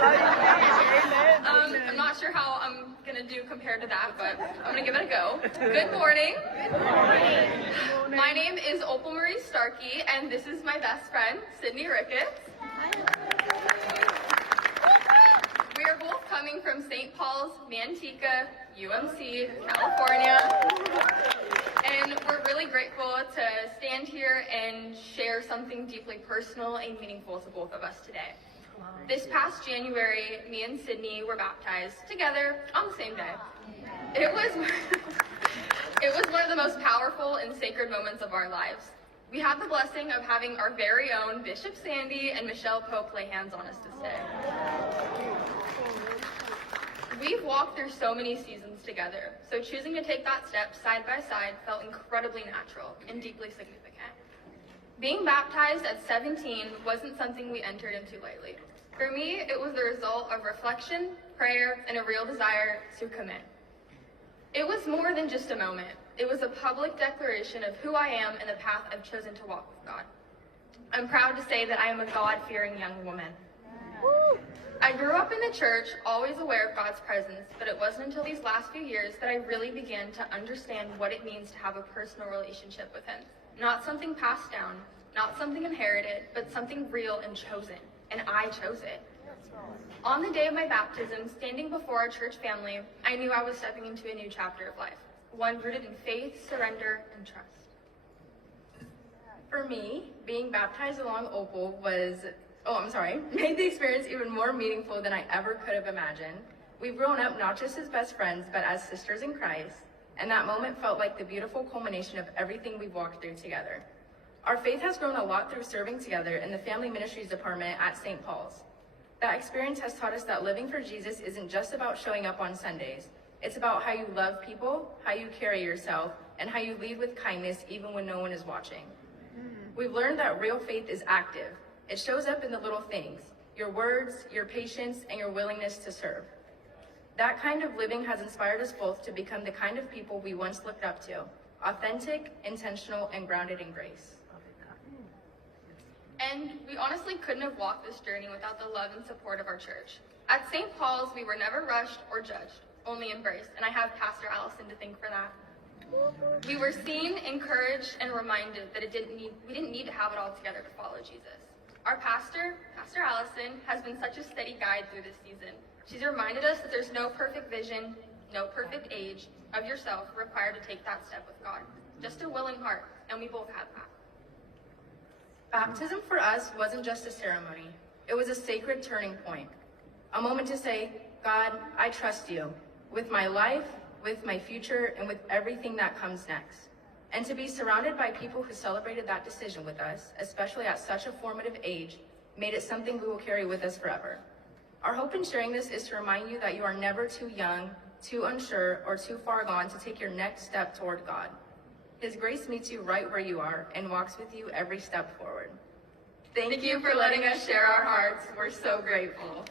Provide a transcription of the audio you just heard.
I'm not sure how I'm gonna do compared to that, but I'm gonna give it a go. Good morning. Good morning. My name is Opal Starkey, and this is my best friend, Sydney Rickettts. We are both coming from St. Paul's, Manteca, UMC, California. And we're really grateful to stand here and share something deeply personal and meaningful to both of us today. This past January, me and Sydney were baptized together on the same day. It was one of the most powerful and sacred moments of our lives. We had the blessing of having our very own Bishop Sandy and Michelle Pope lay hands on us this day. We've walked through so many seasons together, so choosing to take that step side by side felt incredibly natural and deeply significant. Being baptized at 17 wasn't something we entered into lightly. For me, it was the result of reflection, prayer, and a real desire to commit. It was more than just a moment. It was a public declaration of who I am and the path I've chosen to walk with God. I'm proud to say that I am a God-fearing young woman. I grew up in the church, always aware of God's presence, but it wasn't until these last few years that I really began to understand what it means to have a personal relationship with Him. Not something passed down, not something inherited, but something real and chosen. And I chose it. On the day of my baptism, standing before our church family, I knew I was stepping into a new chapter of life, one rooted in faith, surrender, and trust. For me, being baptized along Opal made the experience even more meaningful than I ever could have imagined. We've grown up not just as best friends, but as sisters in Christ, and that moment felt like the beautiful culmination of everything we've walked through together. Our faith has grown a lot through serving together in the Family Ministries Department at St. Paul's. That experience has taught us that living for Jesus isn't just about showing up on Sundays. It's about how you love people, how you carry yourself, and how you lead with kindness even when no one is watching. We've learned that real faith is active. It shows up in the little things, your words, your patience, and your willingness to serve. That kind of living has inspired us both to become the kind of people we once looked up to, authentic, intentional, and grounded in grace. And we honestly couldn't have walked this journey without the love and support of our church. At St. Paul's, we were never rushed or judged, only embraced, and I have Pastor Allison to thank for that. We were seen, encouraged, and reminded that we didn't need to have it all together to follow Jesus. Our pastor, Pastor Allison, has been such a steady guide through this season. She's reminded us that there's no perfect vision, no perfect age of yourself required to take that step with God. Just a willing heart, and we both had that. Baptism for us wasn't just a ceremony. It was a sacred turning point. A moment to say, God, I trust you with my life, with my future, and with everything that comes next. And to be surrounded by people who celebrated that decision with us, especially at such a formative age, made it something we will carry with us forever. Our hope in sharing this is to remind you that you are never too young, too unsure, or too far gone to take your next step toward God. His grace meets you right where you are and walks with you every step forward. Thank you for letting us share our hearts. We're so grateful.